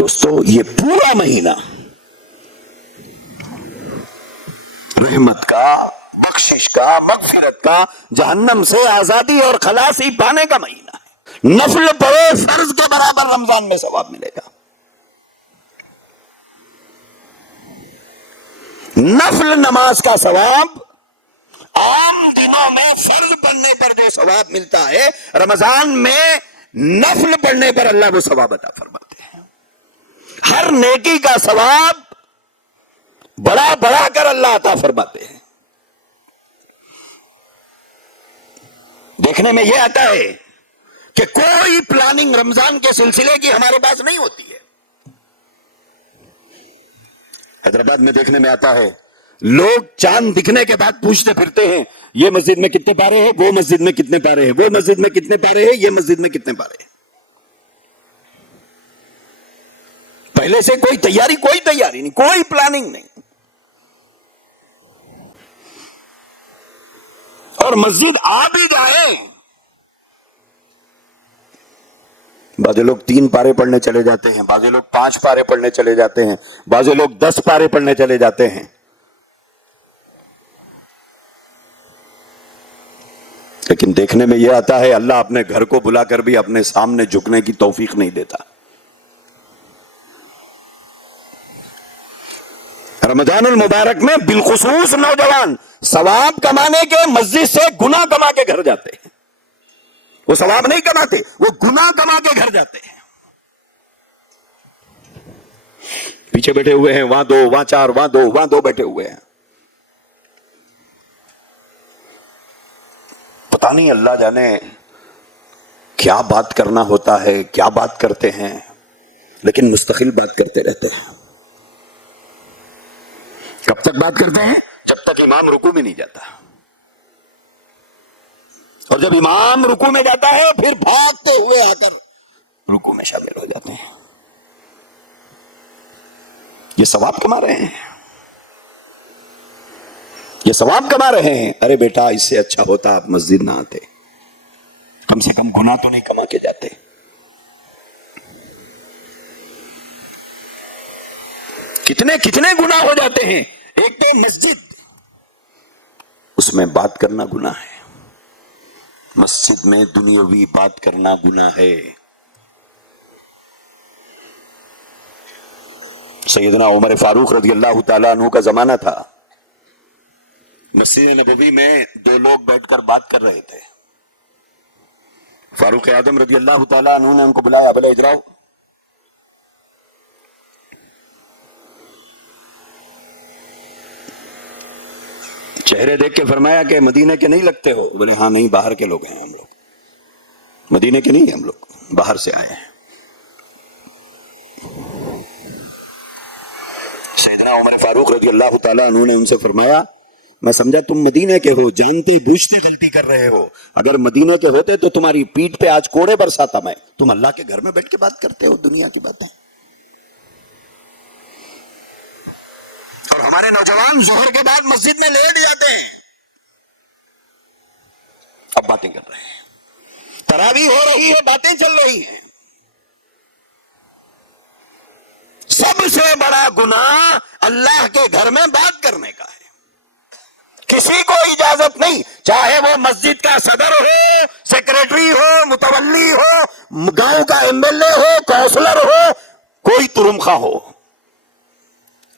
دوستو یہ پورا مہینہ رحمت کا، بخشش کا، مغفرت کا، جہنم سے آزادی اور خلاصی پانے کا مہینہ ہے۔ نفل پڑھو فرض کے برابر رمضان میں ثواب ملے گا۔ نفل نماز کا ثواب عام دنوں میں فرض پڑھنے پر جو ثواب ملتا ہے، رمضان میں نفل پڑھنے پر اللہ وہ ثواب عطا فرماتے ہیں۔ ہر نیکی کا ثواب بڑا بڑا کر اللہ عطا فرماتے ہیں۔ دیکھنے میں یہ آتا ہے کہ کوئی پلاننگ رمضان کے سلسلے کی ہمارے پاس نہیں ہوتی ہے۔ حیدرآباد میں دیکھنے میں آتا ہے لوگ چاند دکھنے کے بعد پوچھتے پھرتے ہیں یہ مسجد میں کتنے پارے ہیں، وہ مسجد میں کتنے پارے ہیں، وہ مسجد میں کتنے پارے ہیں، یہ مسجد میں کتنے پارے ہیں۔ پہلے سے کوئی تیاری نہیں، کوئی پلاننگ نہیں، اور مسجد آ بھی جائے بعض لوگ 3 پارے پڑھنے چلے جاتے ہیں، بعض لوگ 5 پارے پڑھنے چلے جاتے ہیں، بعض لوگ 10 پارے پڑھنے چلے جاتے ہیں۔ لیکن دیکھنے میں یہ آتا ہے اللہ اپنے گھر کو بلا کر بھی اپنے سامنے جھکنے کی توفیق نہیں دیتا۔ رمضان المبارک میں بالخصوص نوجوان ثواب کمانے کے مسجد سے گناہ کما کے گھر جاتے ہیں۔ وہ ثواب نہیں کماتے، وہ گناہ کما کے گھر جاتے ہیں۔ پیچھے بیٹھے ہوئے ہیں، وہاں 2، وہاں 4، وہاں 2، وہاں 2 بیٹھے ہوئے ہیں۔ پتہ نہیں اللہ جانے کیا بات کرنا ہوتا ہے، کیا بات کرتے ہیں، لیکن مستقل بات کرتے رہتے ہیں۔ کب تک بات کرتے ہیں؟ جب تک امام رکوع میں نہیں جاتا، اور جب امام رکوع میں جاتا ہے پھر بھاگتے ہوئے آ کر رکوع میں شامل ہو جاتے ہیں۔ یہ ثواب کما رہے ہیں، یہ ثواب کما رہے ہیں۔ ارے بیٹا اس سے اچھا ہوتا آپ مسجد نہ آتے، کم سے کم گناہ تو نہیں کما کے جاتے۔ کتنے گناہ ہو جاتے ہیں۔ ایک تو مسجد، اس میں بات کرنا گناہ ہے، مسجد میں دنیاوی بات کرنا گناہ ہے۔ سیدنا عمر فاروق رضی اللہ تعالیٰ عنہ کا زمانہ تھا، مسجد نبوی میں 2 لوگ بیٹھ کر بات کر رہے تھے۔ فاروق اعظم رضی اللہ تعالیٰ عنہ نے ان کو بلایا، بولے ادھر آؤ۔ چہرے دیکھ کے فرمایا کہ مدینے کے نہیں لگتے ہو؟ بولے ہاں نہیں، باہر کے لوگ ہیں ہم لوگ، مدینے کے نہیں ہیں ہم لوگ، باہر سے آئے ہیں۔ سیدنا عمر فاروق رضی اللہ تعالیٰ عنہ نے ان سے فرمایا میں سمجھا تم مدینے کے ہو، جانتے بوجھتے غلطی کر رہے ہو، اگر مدینے کے ہوتے تو تمہاری پیٹھ پہ آج کوڑے برساتا میں، تم اللہ کے گھر میں بیٹھ کے بات کرتے ہو دنیا کی باتیں۔ اور ہمارے نوجوان ظہر کے بعد مسجد میں لیٹ جاتے ہیں، اب باتیں کر رہے ہیں، تراویح ہو رہی ہے، باتیں چل رہی ہیں۔ سب سے بڑا گناہ اللہ کے گھر میں بات کرنے کا ہے۔ کسی کو اجازت نہیں، چاہے وہ مسجد کا صدر ہو، سیکریٹری ہو، متولی ہو، گاؤں کا MLA ہو، کونسلر ہو، کوئی ترمخواہ ہو،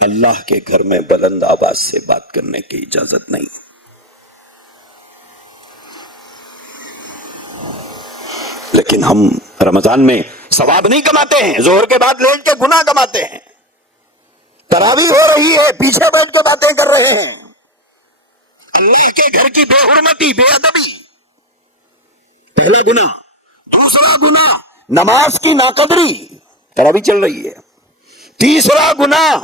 اللہ کے گھر میں بلند آواز سے بات کرنے کی اجازت نہیں۔ لیکن ہم رمضان میں ثواب نہیں کماتے ہیں، ظہر کے بعد لیٹ کے گناہ کماتے ہیں۔ تراویح ہو رہی ہے، پیچھے بیٹھ کے باتیں کر رہے ہیں، اللہ کے گھر کی بے حرمتی، بے ادبی، پہلا گناہ۔ دوسرا گناہ نماز کی ناقدری، تراویح چل رہی ہے۔ تیسرا گناہ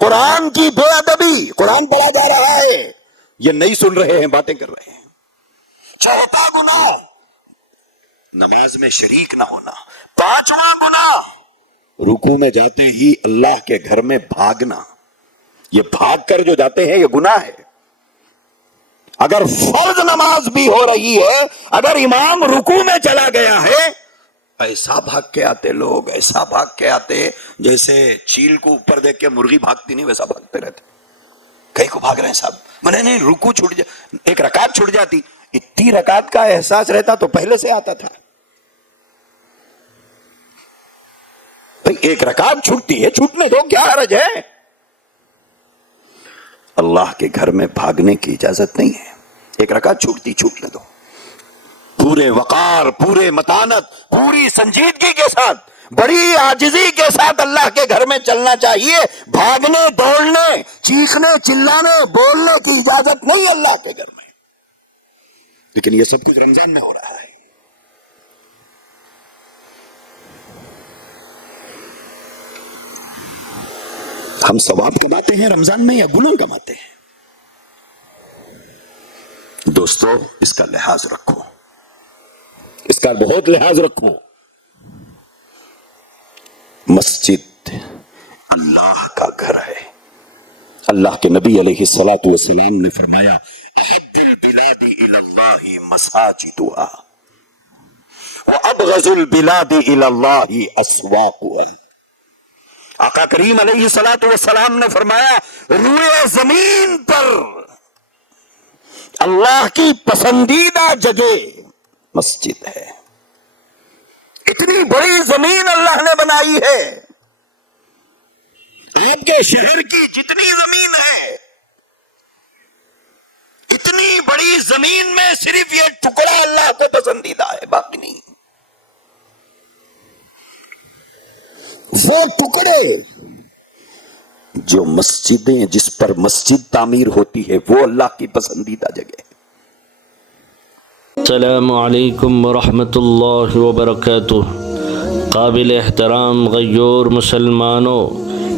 قرآن کی بے ادبی، قرآن پڑھا جا رہا ہے، یہ نہیں سن رہے ہیں، باتیں کر رہے ہیں۔ چوتھا گناہ نماز میں شریک نہ ہونا۔ پانچواں گناہ رکوع میں جاتے ہی اللہ کے گھر میں بھاگنا، یہ بھاگ کر جو جاتے ہیں یہ گناہ ہے۔ اگر فرض نماز بھی ہو رہی ہے، اگر امام رکوع میں چلا گیا ہے، ایسا بھاگ کے آتے لوگ، ایسا بھاگ کے آتے جیسے چیل کو اوپر دیکھ کے مرغی بھاگتی نہیں ویسا بھاگتے رہتے. کئی کو بھاگ رہے ہیں صاحب. میں نے نہیں، رکو چھوٹ جا، ایک رکعت چھوٹ جاتی، اتنی رکعت کا احساس رہتا تو پہلے سے آتا تھا. ایک رکعت چھوٹتی ہے، چھوٹنے دو، کیا حرج ہے؟ اللہ کے گھر میں بھاگنے کی اجازت نہیں ہے. ایک رکعت چھوٹتی، چھوٹنے دو. پورے وقار، پورے متانت، پوری سنجیدگی کے ساتھ، بڑی عاجزی کے ساتھ اللہ کے گھر میں چلنا چاہیے. بھاگنے، دوڑنے، چیخنے، چلانے، بولنے کی اجازت نہیں اللہ کے گھر میں. لیکن یہ سب کچھ رمضان میں ہو رہا ہے. ہم ثواب کماتے ہیں رمضان میں یا گناہ کماتے ہیں؟ دوستو اس کا لحاظ رکھو، اس کا بہت لحاظ رکھو. مسجد اللہ کا گھر ہے. اللہ کے نبی علیہ الصلوۃ والسلام نے فرمایا احب البلاد الی اللہ مساجدها وابغض البلاد الی اللہ اسواقها. آقا کریم علیہ الصلوۃ والسلام نے فرمایا روئے زمین پر اللہ کی پسندیدہ جگہ مسجد ہے. اتنی بڑی زمین اللہ نے بنائی ہے. آپ کے شہر کی جتنی زمین ہے، اتنی بڑی زمین میں صرف یہ ٹکڑا اللہ کو پسندیدہ ہے، باقی نہیں. وہ ٹکڑے جو مسجدیں، جس پر مسجد تعمیر ہوتی ہے، وہ اللہ کی پسندیدہ جگہ ہے. السلام علیکم ورحمۃ اللہ وبرکاتہ. قابل احترام غیور مسلمانوں،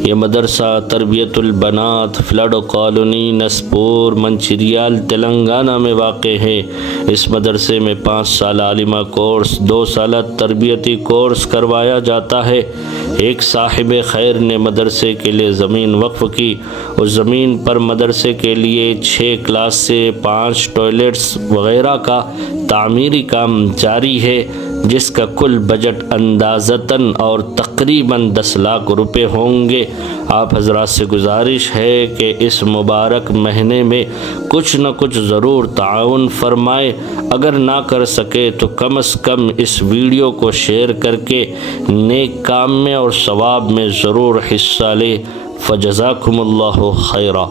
یہ مدرسہ تربیت البنات فلڈ کالونی نسپور منچریال تلنگانہ میں واقع ہے. اس مدرسے میں 5 سالہ عالمہ کورس، 2 سالہ تربیتی کورس کروایا جاتا ہے. ایک صاحب خیر نے مدرسے کے لیے زمین وقف کی. اس زمین پر مدرسے کے لیے 6 کلاس سے 5 ٹوائلٹس وغیرہ کا تعمیری کام جاری ہے، جس کا کل بجٹ اندازتاً اور تقریباً 10 لاکھ روپے ہوں گے. آپ حضرات سے گزارش ہے کہ اس مبارک مہینے میں کچھ نہ کچھ ضرور تعاون فرمائے. اگر نہ کر سکے تو کم از کم اس ویڈیو کو شیئر کر کے نیک کام میں اور ثواب میں ضرور حصہ لے. فجزاکم اللہ خیرا.